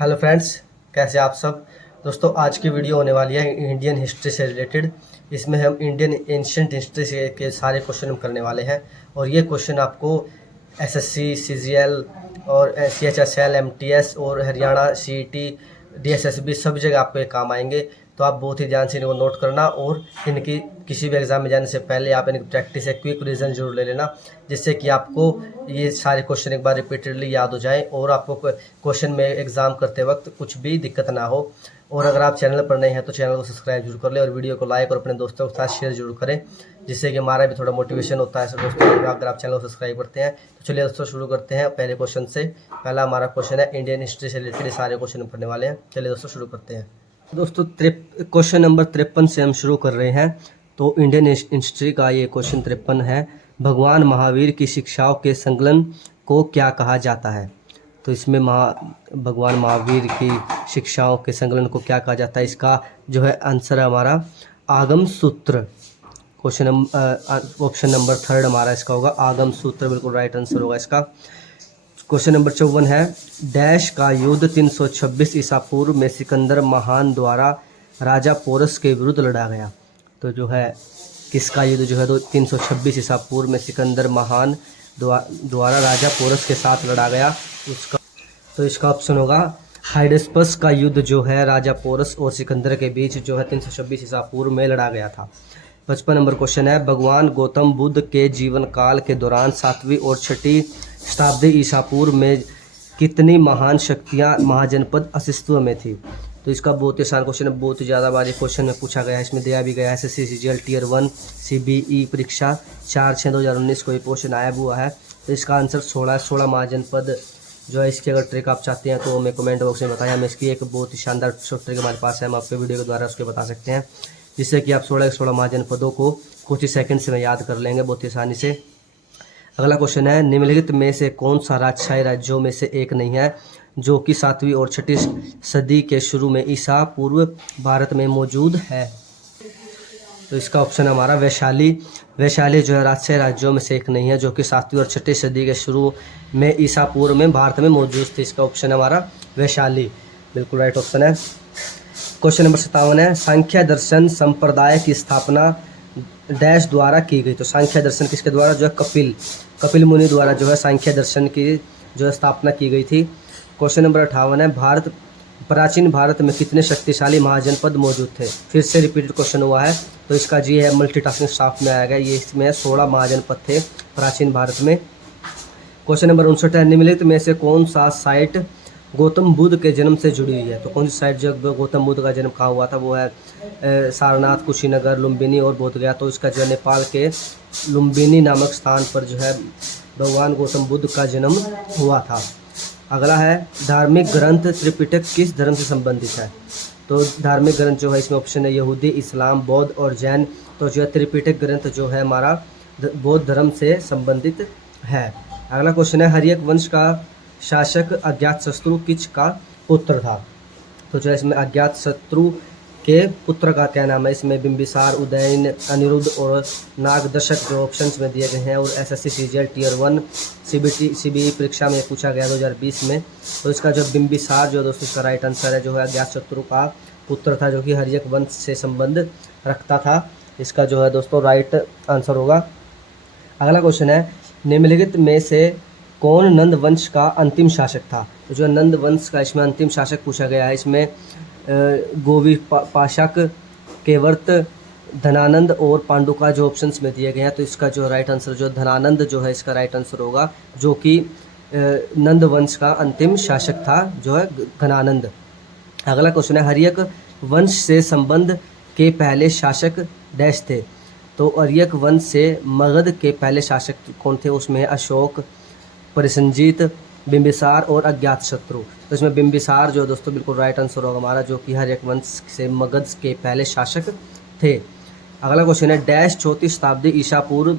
Hello friends, कैसे आप सब। दोस्तों, आज की वीडियो होने वाली है इंडियन हिस्ट्री से रिलेटेड। इसमें हम इंडियन एंशिएंट हिस्ट्री से के सारे क्वेश्चन हम करने वाले हैं और ये क्वेश्चन आपको एसएससी, सीजीएल और सीएचएसएल, एमटीएस और हरियाणा सीईटी, डीएसएसबी सब जगह आपको ये काम आएंगे। तो आप बहुत ही ध्यान से इनको नोट करना और इनकी किसी भी एग्ज़ाम में जाने से पहले आप इनकी प्रैक्टिस, एक क्विक रिवीजन जरूर ले लेना, जिससे कि आपको ये सारे क्वेश्चन एक बार रिपीटेडली याद हो जाएं और आपको क्वेश्चन में एग्ज़ाम करते वक्त कुछ भी दिक्कत ना हो। और अगर आप चैनल पर नए हैं तो चैनल को सब्सक्राइब जरूर कर लें और वीडियो को लाइक और अपने दोस्तों के साथ शेयर जरूर करें, जिससे कि हमारा भी थोड़ा मोटिवेशन होता है। दोस्तों, अगर आप चैनल को सब्सक्राइब करते हैं तो चलिए दोस्तों शुरू करते हैं पहले क्वेश्चन से। पहला हमारा क्वेश्चन है इंडियन हिस्ट्री से रिलेटेड, सारे क्वेश्चन पढ़ने वाले हैं। चलिए दोस्तों शुरू करते हैं। दोस्तों, क्वेश्चन नंबर 53 से हम शुरू कर रहे हैं। तो इंडियन हिस्ट्री का ये क्वेश्चन 53 है। भगवान महावीर की शिक्षाओं के संकलन को क्या कहा जाता है? तो इसमें भगवान महावीर की शिक्षाओं के संकलन को क्या कहा जाता है? इसका जो है आंसर है हमारा आगम सूत्र। क्वेश्चन ऑप्शन नंबर 3 हमारा इसका होगा आगम सूत्र, बिल्कुल राइट आंसर होगा इसका। क्वेश्चन नंबर 54 है। डैश का युद्ध 326 ईसा पूर्व में सिकंदर महान द्वारा राजा पोरस के विरुद्ध लड़ा गया? तो जो है किसका युद्ध जो है 326 ईसा पूर्व में सिकंदर महान द्वारा राजा पोरस के साथ लड़ा गया उसका? तो इसका ऑप्शन होगा हाइडेस्पस का युद्ध जो है राजा पोरस और सिकंदर के बीच जो है 326 ईसा पूर्व में लड़ा गया था। 55 नंबर क्वेश्चन है। भगवान गौतम बुद्ध के जीवन काल के दौरान 7वीं और 6वीं शताब्दी ईसा पूर्व में कितनी महान शक्तियाँ महाजनपद अस्तित्व में थी? तो इसका बहुत ही आसान क्वेश्चन है, बहुत ही ज़्यादा बार क्वेश्चन में पूछा गया है, इसमें दिया भी गया है। एसएससी, सीजीएल, टियर 1, सीबीई परीक्षा 4/6/2019 को ये क्वेश्चन आया हुआ है। तो इसका आंसर 16 महाजनपद जो है। इसकी अगर ट्रिक आप चाहते हैं तो हमें कमेंट बॉक्स में बताएं। हमें इसकी एक बहुत ही शानदार शॉर्ट ट्रिक हमारे पास है, हम आपके वीडियो के द्वारा उसके बता सकते हैं, जिससे कि आप 16 महाजनपदों को कुछ ही सेकंड्स में याद कर लेंगे बहुत ही आसानी से। अगला क्वेश्चन है। निम्नलिखित में से कौन सा राजशाही राज्यों में से एक नहीं है जो कि 7वीं और 6वीं सदी के शुरू में ईसा पूर्व भारत में मौजूद है? तो इसका ऑप्शन हमारा वैशाली। वैशाली जो है राजशाही राज्यों में से एक नहीं है जो कि 7वीं और 6वीं सदी के शुरू में ईसा पूर्व में भारत में मौजूद थी। इसका ऑप्शन हमारा वैशाली, बिल्कुल राइट ऑप्शन है। क्वेश्चन नंबर 57 है। सांख्य दर्शन संप्रदाय की स्थापना डैश द्वारा की गई? तो सांख्य दर्शन किसके द्वारा? जो है कपिल मुनि द्वारा जो है सांख्य दर्शन की जो है स्थापना की गई थी। क्वेश्चन नंबर 58 है। प्राचीन भारत में कितने शक्तिशाली महाजनपद मौजूद थे? फिर से रिपीटेड क्वेश्चन हुआ है, तो इसका जी है मल्टीटास्किंग स्टाफ में आएगा। ये इसमें 16 महाजनपद थे प्राचीन भारत में। क्वेश्चन नंबर 59 है। निम्नलिखित में से कौन सा साइट गौतम बुद्ध के जन्म से जुड़ी हुई है? तो कौन सी साइट जो गौतम बुद्ध का जन्म कहाँ हुआ था? वो है सारनाथ, कुशीनगर, लुम्बिनी और बोधगया। तो इसका जो है नेपाल के लुम्बिनी नामक स्थान पर जो है भगवान गौतम बुद्ध का जन्म हुआ था। अगला है। धार्मिक ग्रंथ त्रिपिटक किस धर्म से संबंधित है? तो धार्मिक ग्रंथ जो है इसमें ऑप्शन है यहूदी, इस्लाम, बौद्ध और जैन। तो जो है त्रिपिटक ग्रंथ जो है हमारा बौद्ध धर्म से संबंधित है। अगला क्वेश्चन है। हर्यक वंश का शासक अज्ञातशत्रु किस का पुत्र था? तो जो है इसमें अज्ञातशत्रु के पुत्र का क्या नाम है? इसमें बिंबिसार, उदयन, अनिरुद्ध और नागदशक जो ऑप्शंस में दिए गए हैं। और एसएससी, सीजीएल, टियर 1, सीबीई परीक्षा में पूछा गया 2020 में। तो इसका जो बिंबिसार जो दोस्तों इसका राइट आंसर है, जो है अज्ञातशत्रु का पुत्र था जो कि हर्यक वंश से संबंध रखता था। इसका जो है दोस्तों राइट आंसर होगा। अगला क्वेश्चन है। निम्नलिखित में से कौन नंद वंश का अंतिम शासक था? तो जो नंद वंश का इसमें अंतिम शासक पूछा गया है। इसमें गोवी पाशक, केवर्त, धनानंद और पांडु का जो ऑप्शंस में दिए गए हैं। तो इसका जो राइट आंसर जो धनानंद जो है इसका राइट आंसर होगा, जो कि नंद वंश का अंतिम शासक था जो है धनानंद। अगला क्वेश्चन है। हर्यक वंश से संबंध के पहले शासक डैश थे? तो हर्यक वंश से मगध के पहले शासक कौन थे? उसमें अशोक, परिसंजीत, बिंबिसार और अज्ञातशत्रु। तो इसमें बिंबिसार जो दोस्तों बिल्कुल राइट आंसर होगा हमारा, जो कि हर्यक वंश से मगध के पहले शासक थे। अगला क्वेश्चन है। डैश 34 शताब्दी ईसा पूर्व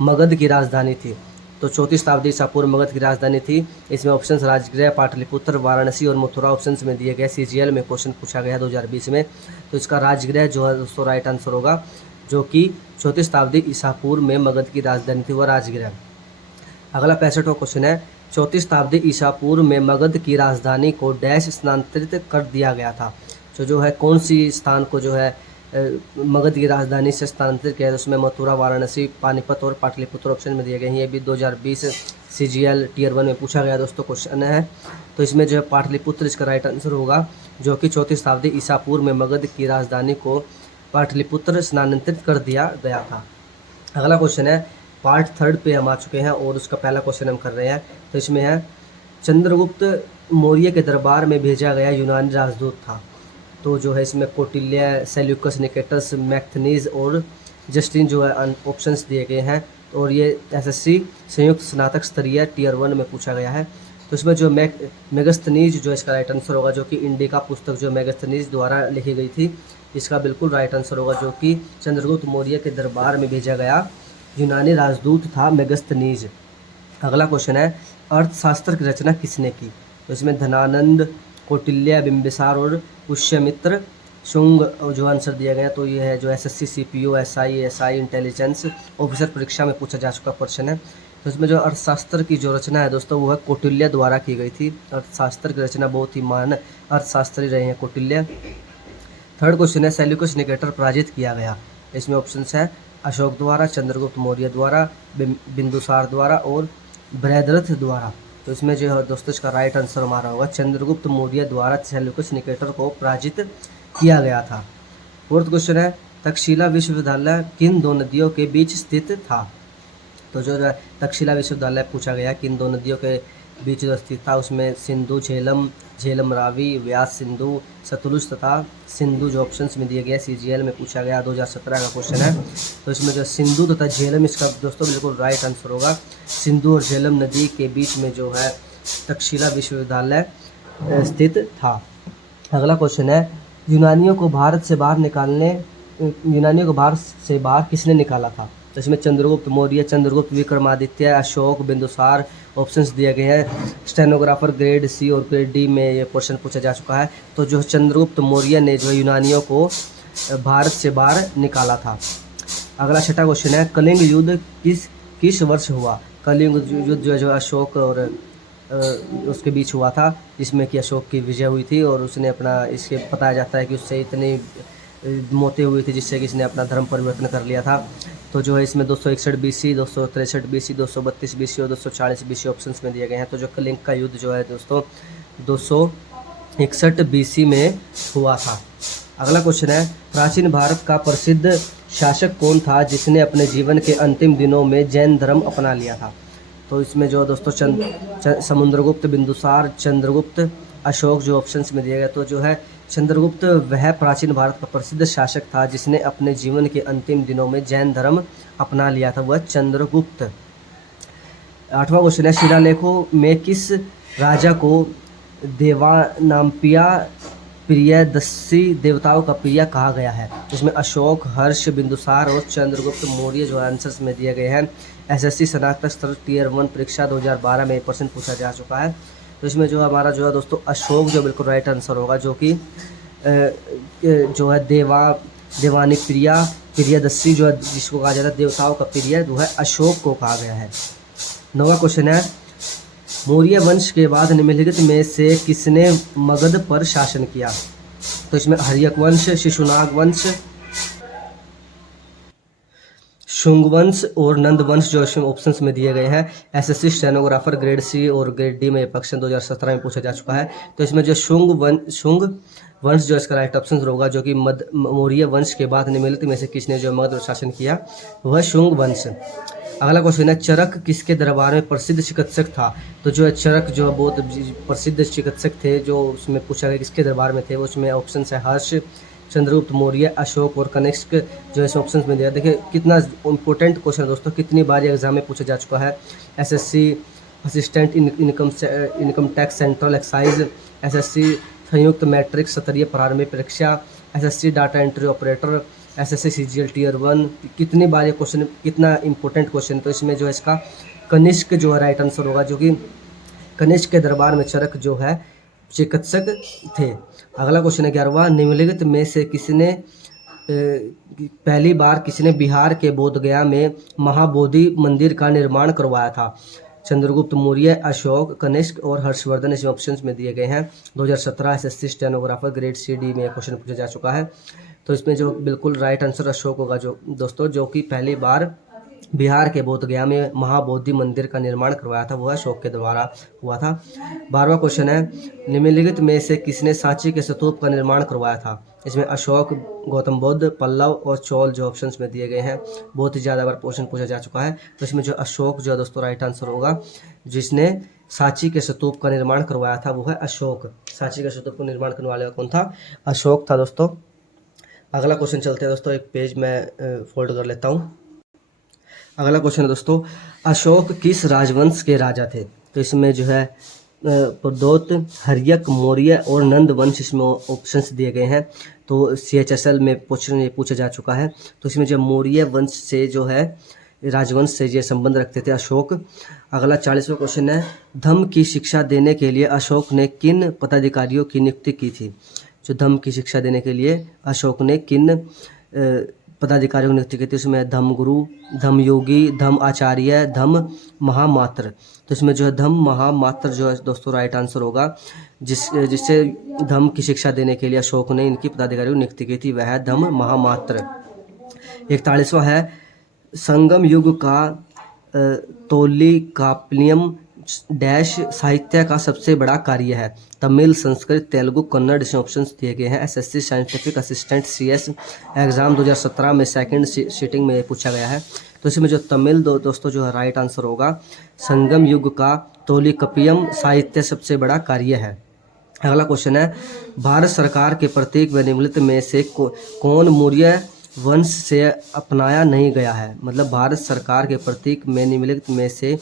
मगध की राजधानी थी? तो 34 शताब्दी ईसा पूर्व मगध की राजधानी थी। इसमें ऑप्शंस राजगृह, पाटलिपुत्र, वाराणसी और मथुरा ऑप्शंस में दिए गए। सीजीएल में क्वेश्चन पूछा गया 2020 में। तो इसका राजगृह जो है दोस्तों राइट आंसर होगा, जो कि 34 शताब्दी ईसा पूर्व में मगध की राजधानी थी, वह राजगृह। अगला 65वां क्वेश्चन है। चौथी शताब्दी ईसा पूर्व में मगध की राजधानी को डैश स्थानांतरित कर दिया गया था। जो है कौन सी स्थान को जो है मगध की राजधानी से स्थानांतरित किया, उसमें मथुरा, वाराणसी, पानीपत और पाटलिपुत्र ऑप्शन में दिए गए हैं। ये भी 2020 CGL Tier 1 में पूछा गया दोस्तों क्वेश्चन है। तो इसमें जो है पाटलिपुत्र इसका राइट आंसर होगा, जो कि चौथी शताब्दी ईसा पूर्व में मगध की राजधानी को पाटलिपुत्र स्थानांतरित कर दिया गया था। अगला क्वेश्चन है पार्ट 3 पे हम आ चुके हैं और उसका पहला क्वेश्चन हम कर रहे हैं। तो इसमें है चंद्रगुप्त मौर्य के दरबार में भेजा गया यूनानी राजदूत था। तो जो है इसमें कौटिल्य, सेल्यूकस, निकेटस, मैक्थनीज और जस्टिन जो है ऑप्शंस दिए गए हैं। और ये SSC संयुक्त स्नातक स्तरीय Tier 1 में पूछा गया है। तो इसमें जो मेगस्थनीज जो इसका राइट आंसर होगा, जो कि इंडिका पुस्तक जो मेगस्थनीज द्वारा लिखी गई थी, इसका बिल्कुल राइट आंसर होगा, जो कि चंद्रगुप्त मौर्य के दरबार में भेजा गया यूनानी राजदूत था मेगस्थनीज। अगला क्वेश्चन है अर्थशास्त्र की रचना किसने की। तो इसमें धनानंद, कौटिल्य, बिंबिसार और पुष्यमित्र शुंग जो आंसर दिया गया। तो ये है जो SSC CPO SI intelligence officer परीक्षा में पूछा जा चुका क्वेश्चन है। तो इसमें जो अर्थशास्त्र की जो रचना है दोस्तों, वो है कौटिल्य द्वारा की गई थी। अर्थशास्त्र की रचना बहुत ही महान अर्थशास्त्री रहे हैं कौटिल्य। थर्ड क्वेश्चन है सेल्यूकस निकेटर पराजित किया गया। इसमें ऑप्शन है अशोक द्वारा, चंद्रगुप्त मौर्य द्वारा, बिंदुसार द्वारा और बृहद्रथ द्वारा। तो इसमें जो है दोस्तों इसका राइट आंसर हमारा होगा चंद्रगुप्त मौर्य द्वारा सेल्यूकस निकेटर को पराजित किया गया था। फोर्थ क्वेश्चन है तक्षशिला विश्वविद्यालय किन दो नदियों के बीच स्थित था। तो जो है तक्षशिला विश्वविद्यालय पूछा गया किन दो नदियों के बीच जो स्थित था, उसमें सिंधु झेलम, झेलम रावी, व्यास सिंधु, सतलुज तथा सिंधु जो ऑप्शंस में दिए गए CGL में पूछा गया 2017 का क्वेश्चन है। तो इसमें जो सिंधु तथा झेलम इसका दोस्तों बिल्कुल राइट आंसर होगा। सिंधु और झेलम नदी के बीच में जो है तक्षशिला विश्वविद्यालय स्थित था। अगला क्वेश्चन है यूनानियों को भारत से बाहर किसने निकाला था। तो इसमें चंद्रगुप्त मौर्य, चंद्रगुप्त विक्रमादित्य, अशोक, बिंदुसार ऑप्शंस दिए गए हैं। स्टेनोग्राफर ग्रेड C और ग्रेड D में ये क्वेश्चन पूछा जा चुका है। तो जो चंद्रगुप्त मौर्य ने जो यूनानियों को भारत से बाहर निकाला था। अगला छठा क्वेश्चन है कलिंग युद्ध किस वर्ष हुआ। कलिंग युद्ध जो अशोक और उसके बीच हुआ था, जिसमें कि अशोक की विजय हुई थी और उसने अपना इसके बताया जाता है कि उससे इतनी मौतें हुई थी जिससे कि इसने अपना धर्म परिवर्तन कर लिया था। तो जो है इसमें 261 BC, 263 BC, 232 BC और 240 BC ऑप्शंस में दिए गए हैं। तो जो कलिंग का युद्ध जो है दोस्तों 261 BC में हुआ था। अगला क्वेश्चन है प्राचीन भारत का प्रसिद्ध शासक कौन था जिसने अपने जीवन के अंतिम दिनों में जैन धर्म अपना लिया था। तो इसमें जो दोस्तों समुद्रगुप्त, बिंदुसार, चंद्रगुप्त, अशोक जो ऑप्शंस में दिया गया। तो जो है चंद्रगुप्त वह प्राचीन भारत का प्रसिद्ध शासक था जिसने अपने जीवन के अंतिम दिनों में जैन धर्म अपना लिया था, वह चंद्रगुप्त। आठवां क्वेश्चन है शिलालेखों में किस राजा को देवानाम्पिया प्रियदर्शी देवताओं का प्रिय कहा गया है। इसमें अशोक, हर्ष, बिंदुसार और चंद्रगुप्त मौर्य जो आंसर्स में दिए गए हैं। SSC स्नातक स्तर Tier 1 परीक्षा 2012 में प्रश्न पूछा जा चुका है। तो इसमें जो हमारा जो है दोस्तों अशोक जो बिल्कुल राइट आंसर होगा, जो कि जो है देवानी प्रियदर्शी जो है जिसको कहा जाता है देवताओं का प्रिय, वो है अशोक को कहा गया है। नौवां क्वेश्चन है मौर्य वंश के बाद निम्नलिखित में से किसने मगध पर शासन किया। तो इसमें हर्यक वंश, शिशुनाग वंश, शुंग वंश और नंद वंश जो इसमें ऑप्शंस में दिए गए हैं। SSC स्टेनोग्राफर ग्रेड C और ग्रेड D में प्रश्न 2017 में पूछा जा चुका है। तो इसमें जो शुंग वंश जो इसका राइट ऑप्शन होगा, जो कि मौर्य वंश के बाद निम्नलिखित में से किसने जो मगध पर शासन किया, वह शुंग वंश। अगला क्वेश्चन है चरक किसके दरबार में प्रसिद्ध चिकित्सक था। तो जो है चरक जो बहुत प्रसिद्ध चिकित्सक थे, जो उसमें पूछा गया किसके दरबार में थे, उसमें ऑप्शन है हर्ष, चंद्रगुप्त मौर्य, अशोक और कनिष्क जो है ऑप्शन में दिया। देखिए कितना इंपॉर्टेंट क्वेश्चन है दोस्तों, कितनी बार एग्जाम में पूछा जा चुका है। SSC assistant income tax central excise, SSC संयुक्त मैट्रिक स्तरीय प्रारंभिक परीक्षा, SSC data entry operator, SSC CGL Tier 1। कितनी बार ये क्वेश्चन, कितना इंपॉर्टेंट क्वेश्चन। तो इसमें जो है इसका कनिष्क जो है राइट आंसर होगा, जो कि कनिष्क के दरबार में चरक जो है चिकित्सक थे। अगला क्वेश्चन है 11वां निम्नलिखित में से पहली बार किसने बिहार के बोधगया में महाबोधि मंदिर का निर्माण करवाया था। चंद्रगुप्त मौर्य, अशोक, कनिष्क और हर्षवर्धन इसमें ऑप्शंस में दिए गए हैं। 2017 SSC stenographer grade C D में क्वेश्चन पूछा जा चुका है। तो इसमें जो बिल्कुल राइट आंसर अशोक होगा जो दोस्तों, जो कि पहली बार बिहार के बोधगया में महाबोधि मंदिर का निर्माण करवाया था, वह अशोक के द्वारा हुआ था। 12वां क्वेश्चन है, निम्नलिखित में से किसने सांची के स्तूप का निर्माण करवाया था? इसमें अशोक, गौतम बुद्ध, पल्लव और चोल जो ऑप्शंस में दिए गए हैं। बहुत ही ज़्यादा बार क्वेश्चन पूछा जा चुका है। तो इसमें जो अशोक जो दोस्तों राइट आंसर होगा, जिसने सांची के स्तूप का निर्माण करवाया था वो है अशोक। सांची के स्तूप का निर्माण करने वाले कौन था? अशोक था दोस्तों। अगला क्वेश्चन चलते हैं दोस्तों, एक पेज में फोल्ड कर लेता हूँ। अगला क्वेश्चन है दोस्तों, अशोक किस राजवंश के राजा थे? तो इसमें जो है प्रदोत, हर्यक, मौर्य और नंद वंश इसमें ऑप्शंस दिए गए हैं। तो CHSL में पूछा जा चुका है। तो इसमें जो मौर्य वंश से जो है राजवंश से ये संबंध रखते थे अशोक। अगला 40वां क्वेश्चन है, धम्म की शिक्षा देने के लिए अशोक ने किन पदाधिकारियों की नियुक्ति की थी? जो धम्म की शिक्षा देने के लिए अशोक ने किन पदाधिकारियों की नियुक्ति की थी? उसमें धम्म गुरु, धम्म योगी, धम्म आचार्य, धम्म महामात्र। तो इसमें जो है धम्म महामात्र जो है दोस्तों राइट आंसर होगा। जिससे धम्म की शिक्षा देने के लिए अशोक ने इनकी पदाधिकारियों की नियुक्ति की थी, वह है धम्म महामात्र। 41वां है, संगम युग का तोलिकाप्लियम डैश साहित्य का सबसे बड़ा कार्य है? तमिल, संस्कृत, तेलुगु, कन्नड़ इसमें ऑप्शंस दिए गए हैं। SSC scientific assistant CS exam 2017 में सेकंड सीटिंग में पूछा गया है। तो इसमें जो तमिल दोस्तों जो है राइट आंसर होगा। संगम युग का तोलिकप्लियम साहित्य सबसे बड़ा कार्य है। अगला क्वेश्चन है, भारत सरकार के प्रतीक व निम्नलिखित में से कौन मौर्य वंश से अपनाया नहीं गया है? मतलब भारत सरकार के प्रतीक में निम्नलिखित में से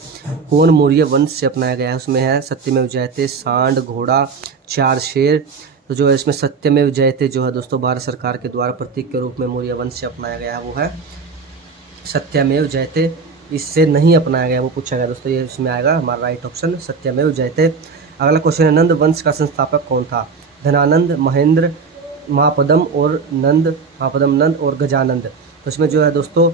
कौन मौर्य वंश से अपनाया गया है? उसमें है सत्यमेव जयते, सांड, घोड़ा, चार शेर। तो जो है इसमें सत्यमेव जयते जो है दोस्तों भारत सरकार के द्वारा प्रतीक के रूप में मौर्य वंश से अपनाया गया है, वो है सत्यमेव जयते। इससे नहीं अपनाया गया वो पूछा गया दोस्तों, ये इसमें आएगा हमारा राइट ऑप्शन सत्यमेव जयते। अगला क्वेश्चन है, नंद वंश का संस्थापक कौन था? धनानंद, महेंद्र, महापद्म नंद और गजानंद। तो इसमें जो है दोस्तों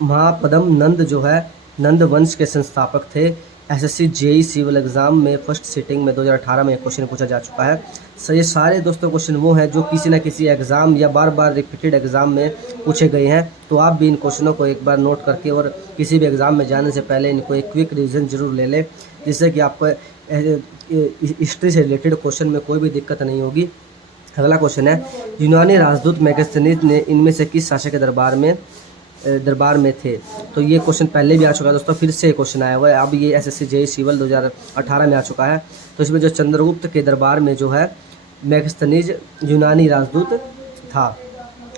महापद्म नंद जो है नंद वंश के संस्थापक थे। एसएससी JEE सिविल एग्जाम में फर्स्ट सिटिंग में 2018 में क्वेश्चन पूछा जा चुका है। सो ये सारे दोस्तों क्वेश्चन वो हैं जो किसी न किसी एग्जाम या बार बार रिपीटेड एग्जाम में पूछे गए हैं। तो आप भी इन क्वेश्चनों को एक बार नोट करके और किसी भी एग्जाम में जाने से पहले इनको एक क्विक रिवीजन जरूर ले लें, जिससे कि आपको हिस्ट्री से रिलेटेड क्वेश्चन में कोई भी दिक्कत नहीं होगी। अगला क्वेश्चन है, यूनानी राजदूत मेगास्थनीज ने इनमें से किस शासक के दरबार में थे? तो ये क्वेश्चन पहले भी आ चुका है दोस्तों, फिर से क्वेश्चन आया हुआ है। अब ये एसएससी JEE सिविल 2018 में आ चुका है। तो इसमें जो चंद्रगुप्त के दरबार में जो है मेगास्थनीज यूनानी राजदूत था।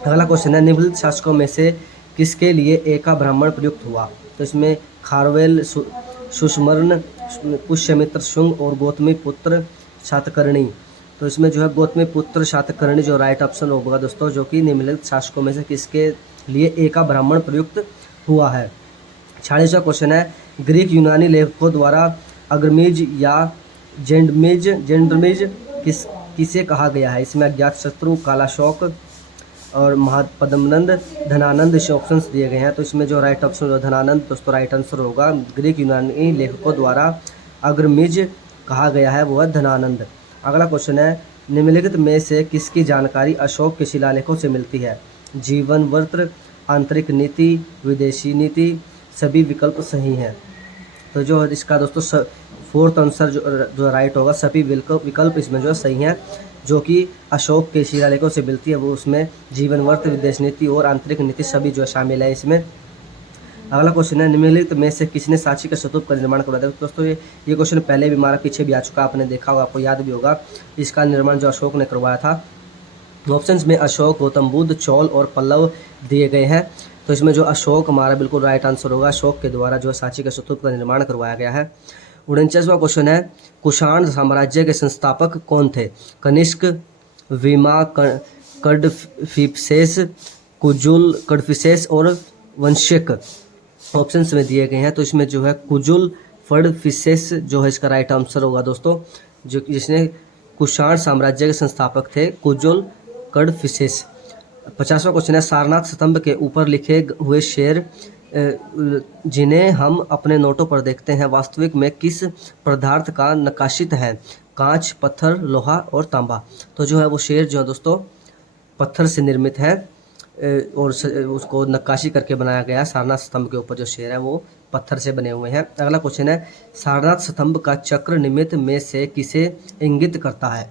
अगला क्वेश्चन है, निम्नलिखित शासकों में से किसके लिए एका ब्राह्मण प्रयुक्त हुआ? तो इसमें खारवेल, सुषमर्ण, पुष्यमित्र शुंग और गौतमी पुत्र शातकर्णी। तो इसमें जो है गौतमी पुत्र शातकर्णी जो राइट ऑप्शन होगा दोस्तों, जो कि निम्नलिखित शासकों में से किसके लिए एका ब्राह्मण प्रयुक्त हुआ है। 46वां क्वेश्चन है, ग्रीक यूनानी लेखकों द्वारा अग्रमीज या जेंडरमीज किसे कहा गया है? इसमें अज्ञातशत्रु, कालाशोक और महापद्मनंद, धनानंद इस ऑप्शंस दिए गए हैं। तो इसमें जो राइट ऑप्शन धनानंद दोस्तों राइट आंसर होगा। ग्रीक यूनानी लेखकों द्वारा अग्रमीज कहा गया है वो है धनानंद। अगला क्वेश्चन है, निम्नलिखित में से किसकी जानकारी अशोक के शिलालेखों से मिलती है? जीवन वृत्त, आंतरिक नीति, विदेशी नीति, सभी विकल्प सही हैं। तो जो इसका दोस्तों फोर्थ आंसर जो राइट होगा, सभी विकल्प इसमें जो सही हैं, जो कि अशोक के शिलालेखों से मिलती है। वो उसमें जीवन वृत्त, विदेश नीति और आंतरिक नीति सभी जो शामिल है इसमें। अगला क्वेश्चन है, निम्नलिखित में से किसने सांची के स्तूप का निर्माण करवाया था? दोस्तों ये क्वेश्चन पहले भी हमारा पीछे भी आ चुका, आपने देखा होगा, आपको याद भी होगा। इसका निर्माण जो अशोक ने करवाया था। ऑप्शंस में अशोक, गौतम बुद्ध, चोल और पल्लव दिए गए हैं। तो इसमें जो अशोक हमारा बिल्कुल राइट आंसर होगा। अशोक के द्वारा जो सांची के स्तूप का निर्माण करवाया गया है। 49वां क्वेश्चन है, कुषाण साम्राज्य के संस्थापक कौन थे? कनिष्क, वीमा, कडफिसेस, कुजुल, कडफिसेस और वंशिक ऑप्शंस में दिए गए हैं। तो इसमें जो है कुजुल फडफिसेस जो है इसका राइट आंसर होगा दोस्तों, जो जिसने कुषाण साम्राज्य के संस्थापक थे, कुजुल कडफिसेस। 50वां क्वेश्चन है, सारनाथ स्तंभ के ऊपर लिखे हुए शेर जिन्हें हम अपने नोटों पर देखते हैं वास्तविक में किस पदार्थ का नक्काशित है? कांच, पत्थर, लोहा और तांबा। तो जो है वो शेर जो है दोस्तों पत्थर से निर्मित है और उसको नक्काशी करके बनाया गया। सारनाथ स्तंभ के ऊपर जो शेर है वो पत्थर से बने हुए हैं। अगला क्वेश्चन है, सारनाथ स्तंभ का चक्र निमित्त में से किसे इंगित करता है?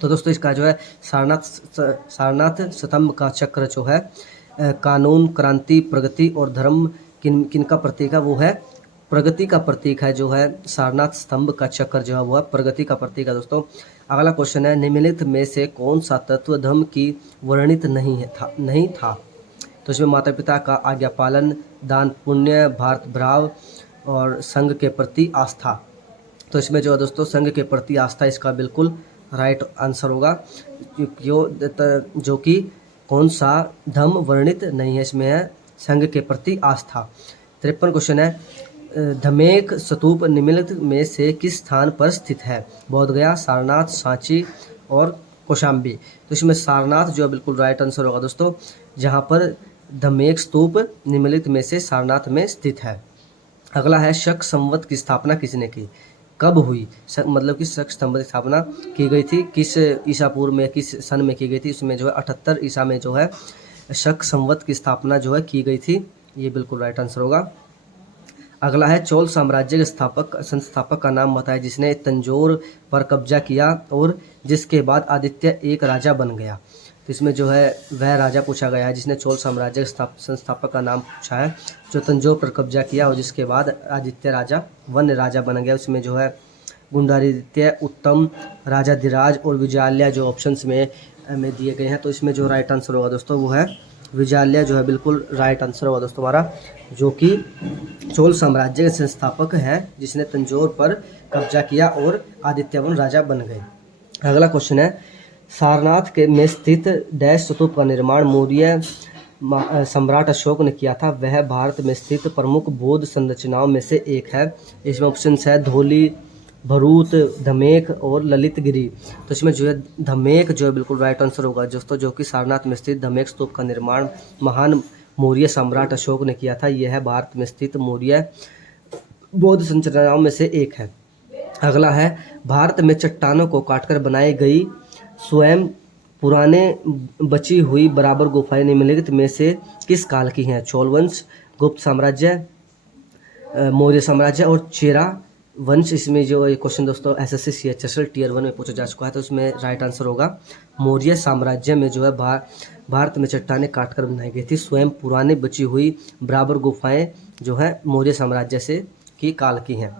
तो दोस्तों इसका जो है सारनाथ स्तंभ का चक्र जो है कानून, क्रांति, प्रगति और धर्म किनका प्रतीक है? वो है प्रगति का प्रतीक है। जो है सारनाथ स्तंभ का चक्र जो है वो है प्रगति का प्रतीक है दोस्तों। अगला क्वेश्चन है, निम्नलिखित में से कौन सा तत्व धर्म की वर्णित नहीं था? तो इसमें माता पिता का आज्ञा पालन, दान पुण्य, भारत भाव और संघ के प्रति आस्था। तो इसमें जो है दोस्तों संघ के प्रति आस्था इसका बिल्कुल राइट आंसर होगा, जो कि कौन सा धर्म वर्णित नहीं है? इसमें है संघ के प्रति आस्था। 53 क्वेश्चन है, धमेक स्तूप निम्नलिखित में से किस स्थान पर स्थित है? बोधगया, सारनाथ, सांची और कौशाम्बी। तो इसमें सारनाथ जो है बिल्कुल राइट आंसर होगा दोस्तों, जहाँ पर धमेक स्तूप निम्नलिखित में से सारनाथ में स्थित है। अगला है, शक संवत की स्थापना किसने की? कब हुई? मतलब कि शक स्तंभ की स्थापना की गई थी किस ईसा पूर्व में, किस सन में की गई थी? उसमें जो है 78 ईसा में जो है शक संवत की स्थापना जो है की गई थी। ये बिल्कुल राइट आंसर होगा। अगला है, चोल साम्राज्य के संस्थापक का नाम बताएं जिसने तंजौर पर कब्जा किया और जिसके बाद आदित्य एक राजा बन गया। तो इसमें जो है वह राजा पूछा गया है जिसने चोल साम्राज्य के संस्थापक का नाम पूछा है, जो तंजौर पर कब्जा किया और जिसके बाद आदित्य वन राजा बन गया। उसमें जो है गुंडादित्य, उत्तम, राजाधिराज और विजयालय जो ऑप्शंस में दिए गए हैं। तो इसमें जो राइट आंसर होगा दोस्तों वो है विजयालय, जो है बिल्कुल राइट आंसर होगा दोस्तों हमारा, जो कि चोल साम्राज्य के संस्थापक हैं जिसने तंजौर पर कब्जा किया और आदित्यवन राजा बन गए। अगला क्वेश्चन है, सारनाथ के में स्थित डैश स्तूप का निर्माण मौर्य सम्राट अशोक ने किया था? वह भारत में स्थित प्रमुख बौद्ध संरचनाओं में से एक है। इसमें ऑप्शन है धौली, भरूच, धमेक और ललितगिरी। तो इसमें जो है धमेक जो है बिल्कुल राइट आंसर होगा दोस्तों, जो कि सारनाथ में स्थित धमेक स्तूप का निर्माण महान मौर्य सम्राट अशोक ने किया था। यह है भारत में स्थित मौर्य बौद्ध संरचनाओं में से एक है। अगला है, भारत में चट्टानों को काटकर बनाई गई स्वयं पुराने बची हुई बराबर गुफाएं निम्नलिखित में से किस काल की हैं? चोल वंश, गुप्त साम्राज्य, मौर्य साम्राज्य और चेरा वंश। इसमें जो ये क्वेश्चन दोस्तों SSC CHSL Tier 1 में पूछा जा चुका है, तो इसमें राइट आंसर होगा मौर्य साम्राज्य में जो है भारत में चट्टानें काटकर बनाई गई थी स्वयं पुराने बची हुई बराबर गुफाएं जो है मौर्य साम्राज्य से की काल की हैं।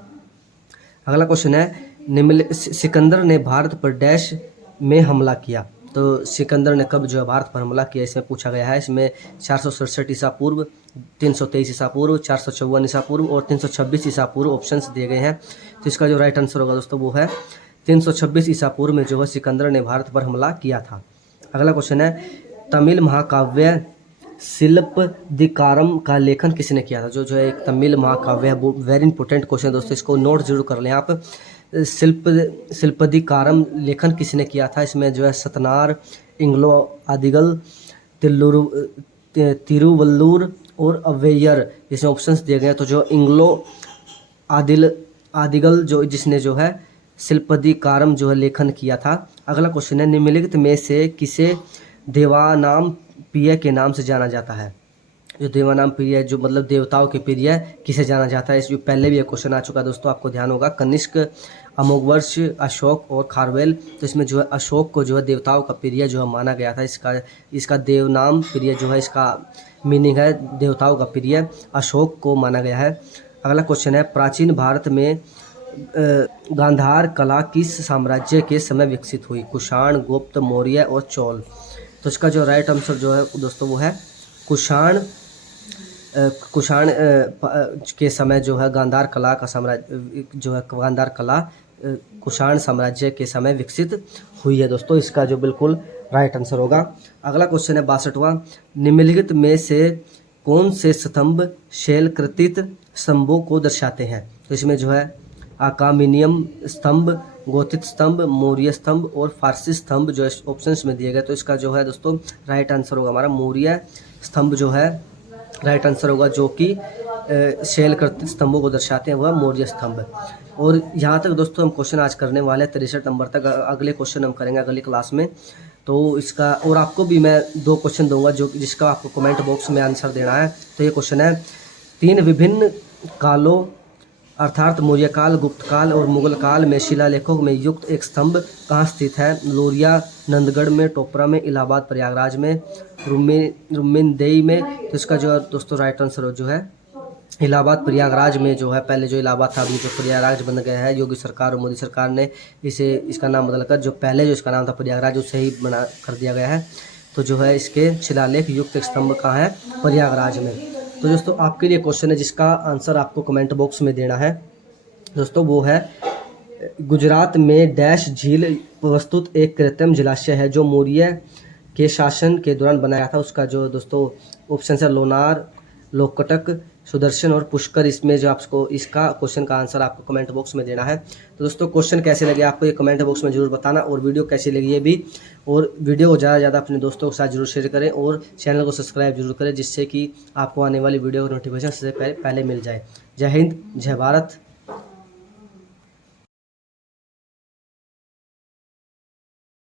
अगला क्वेश्चन है, सिकंदर ने भारत पर डैश में हमला किया? तो सिकंदर ने कब जो है भारत पर हमला किया इसमें पूछा गया है। इसमें 467 ईसा पूर्व, 323 ईसा पूर्व, 454 ईसा पूर्व और 326 ईसा पूर्व ऑप्शंस दिए गए हैं। तो इसका जो राइट आंसर होगा दोस्तों वो है 326 ईसा पूर्व में जो है सिकंदर ने भारत पर हमला किया था। अगला क्वेश्चन है, तमिल महाकाव्य शिल्पदिकारम का लेखन किसने किया था? जो है एक तमिल महाकाव्य है, वो वेरी इंपॉर्टेंट क्वेश्चन दोस्तों, इसको नोट जरूर कर लें आप। शिल्पदिकारम लेखन किसने किया था? इसमें जो है सतनार, इंग्लो आदिगल, तिरुवल्लूर और अवैयर इसमें ऑप्शंस दिए गए हैं। तो जो इंग्लो आदिगल जिसने जो है शिल्पदिकारम जो है लेखन किया था। अगला क्वेश्चन है, निम्नलिखित में से किसे देवानाम प्रिय के नाम से जाना जाता है? जो देवानाम प्रिय जो मतलब देवताओं के प्रिय किसे जाना जाता है? इस पहले भी एक क्वेश्चन आ चुका है दोस्तों, आपको ध्यान होगा। कनिष्क, अमोघवर्ष, अशोक और खारवेल। तो इसमें जो है अशोक को जो है देवताओं का प्रिय जो है माना गया था। इसका देवनाम प्रिय जो है इसका मीनिंग है देवताओं का प्रिय, अशोक को माना गया है। अगला क्वेश्चन है, प्राचीन भारत में गांधार कला किस साम्राज्य के समय विकसित हुई? कुषाण, गुप्त, मौर्य और चोल। तो इसका जो राइट आंसर जो है दोस्तों वो है कुषाण के समय जो है गांधार कला का साम्राज्य जो है गांधार कला कुषाण साम्राज्य के समय विकसित हुई है दोस्तों। इसका जो बिल्कुल राइट आंसर होगा। अगला क्वेश्चन है 62वां, निम्नलिखित में से कौन से स्तंभ शैलकृतित स्तंभों को दर्शाते हैं? तो इसमें जो है आकामिनियम स्तंभ, गोथित स्तंभ, मौर्य स्तंभ और फारसी स्तंभ जो ऑप्शंस में दिए गए। तो इसका जो है दोस्तों राइट आंसर होगा हमारा मौर्य स्तंभ जो है राइट आंसर होगा, जो कि शैल कर्तित स्तंभों को दर्शाते हैं, वह मौर्य स्तंभ। और यहाँ तक दोस्तों हम क्वेश्चन आज करने वाले हैं 63 नंबर तक। अगले क्वेश्चन हम करेंगे अगली क्लास में। तो इसका और आपको भी मैं 2 क्वेश्चन दूंगा जो जिसका आपको कमेंट बॉक्स में आंसर देना है। तो ये क्वेश्चन है, 3 विभिन्न कालों अर्थात मौर्य काल, गुप्त काल और मुगल काल में शिलालेखों में युक्त एक स्तंभ कहाँ स्थित है? लोरिया, नंदगढ़ में, टोपरा में, इलाहाबाद प्रयागराज में, रुम्मीनदेई में। तो इसका जो है दोस्तों राइट आंसर जो है इलाहाबाद प्रयागराज में जो है। पहले जो इलाहाबाद था, अभी जो प्रयागराज बन गया है, योगी सरकार और मोदी सरकार ने इसका नाम बदलकर जो पहले जो इसका नाम था प्रयागराज, उसे ही बना कर दिया गया है। तो जो है इसके शिलालेख युक्त एक स्तंभ कहाँ है? प्रयागराज में। तो दोस्तों आपके लिए क्वेश्चन है जिसका आंसर आपको कमेंट बॉक्स में देना है दोस्तों। वो है, गुजरात में डैश झील प्रस्तुत एक कृत्रिम जलाशय है जो मौर्य के शासन के दौरान बनाया था। उसका जो दोस्तों ऑप्शन है लोनार, लोकटक, सुदर्शन और पुष्कर। इसमें जो आपको इसका क्वेश्चन का आंसर आपको कमेंट बॉक्स में देना है। तो दोस्तों क्वेश्चन कैसे लगे आपको ये कमेंट बॉक्स में जरूर बताना, और वीडियो कैसी लगी ये भी। और वीडियो को ज़्यादा से ज़्यादा अपने दोस्तों के साथ जरूर शेयर करें और चैनल को सब्सक्राइब जरूर करें, जिससे कि आपको आने वाली वीडियो का नोटिफिकेशन सबसे पहले मिल जाए। जय हिंद, जय भारत।